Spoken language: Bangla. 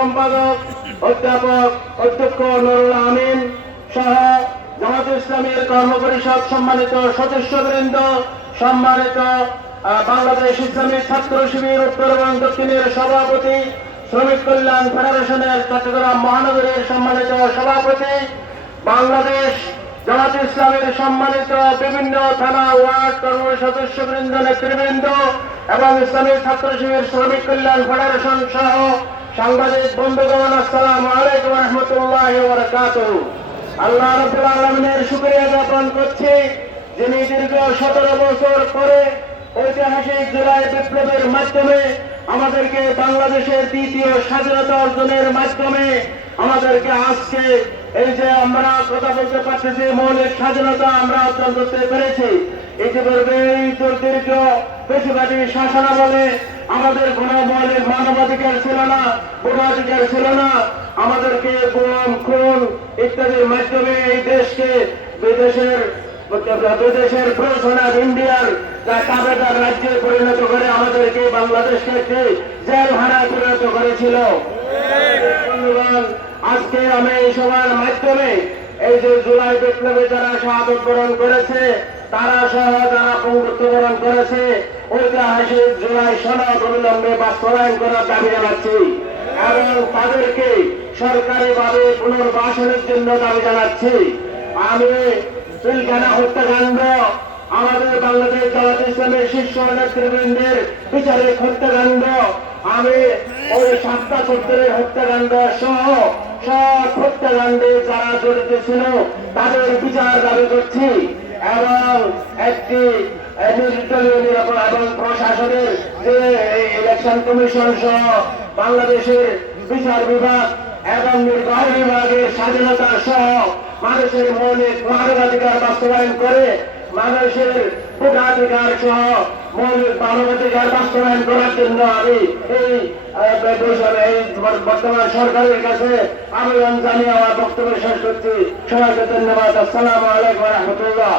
সম্পাদক অধ্যাপক অধ্যক্ষ নুরুল আমিন সহ জামাত ইসলামের কর্মপরিষদ সম্মানিত সদস্যবৃন্দ, সম্মানিত বাংলাদেশ ইসলামী ছাত্র শিবির উত্তর এবং দক্ষিণের সভাপতি, শ্রমিক কল্যাণ ফেডারেশনের চট্টগ্রাম মহানগরের সম্মানিত সভাপতি, বাংলাদেশ জামাত ইসলামের সম্মানিত বিভিন্ন থানা ওয়ার্ড কর্ম সদস্যবৃন্দ, নেতৃবৃন্দ এবং ইসলামী ছাত্র শিবির শ্রমিক কল্যাণ ফেডারেশন সহ সাংবাদিক বন্ধুগণ, আসসালামু আলাইকুম ওয়া রাহমাতুল্লাহি ওয়া বারাকাতুহু। আল্লাহ রাব্বুল আলামিনের শুকরিয়া জ্ঞাপন করছি, যিনি দীর্ঘ 17 বছর পরে ঐতিহাসিক জুলাই বিপ্লবের মাধ্যমে আমাদেরকে বাংলাদেশের দ্বিতীয় স্বাধীনতা অর্জনের মাধ্যমে আমাদেরকে আজকে এই যে আমরা কথা বলতে পারতেছি, মৌলিক স্বাধীনতা আমরা অর্জন করতে পেরেছি। ইতিপূর্বে এই দীর্ঘ বেশিবাদী শাসনামলে আমাদের কোন মৌলিক মানবাধিকার ছিল না, ভোটাধিকার ছিল না। আমাদেরকে গুম, খুন ইত্যাদির মাধ্যমে এই দেশকে বিদেশের প্রেসিডেন্ট অফ ইন্ডিয়ার তাবেদার রাজ্যে পরিণত করে আমাদেরকে বাংলাদেশকে একটি জেলখানায় পরিণত করেছিল। আজকে আমি এই সভার মাধ্যমে এই যে জুলাই বিপ্লবে যারা শাহাদত বরণ করেছে, তারা সহ যারা পঙ্গুত্ববরণ করেছে, ঐতিহাসিক জুলাই সনদ অবিলম্বে বাস্তবায়ন করার দাবি জানাচ্ছি এবং তাদেরকে সরকারিভাবে পুনর্বাসনের জন্য দাবি জানাচ্ছি। আমি পিলখানা হত্যাকাণ্ড, আমাদের বাংলাদেশ জামাত ইসলামের শীর্ষ নেতৃবৃন্দের বিচারিক হত্যাকাণ্ড, আমি ওই ৭৭ হত্যাকাণ্ড সহ সব হত্যাকাণ্ডে যারা জড়িত ছিল তাদের বিচার দাবি করছি এবং একটি নির্দলীয় নিরাপত্তা এবং প্রশাসনের যে ইলেকশন কমিশন সহ বাংলাদেশের বিচার বিভাগ এবং নির্বাহী বিভাগের স্বাধীনতা সহ মানুষের মৌলিক মানবাধিকার বাস্তবায়ন করে মানুষের ভোটাধিকার সহ মৌলিক মানবাধিকার বাস্তবায়ন করার জন্য আমি এই বর্তমান সরকারের কাছে আবেদন জানিয়ে আমার বক্তব্য শেষ করছি। সবাইকে ধন্যবাদ। আসসালামু আলাইকুম ওয়া রাহমাতুল্লাহ।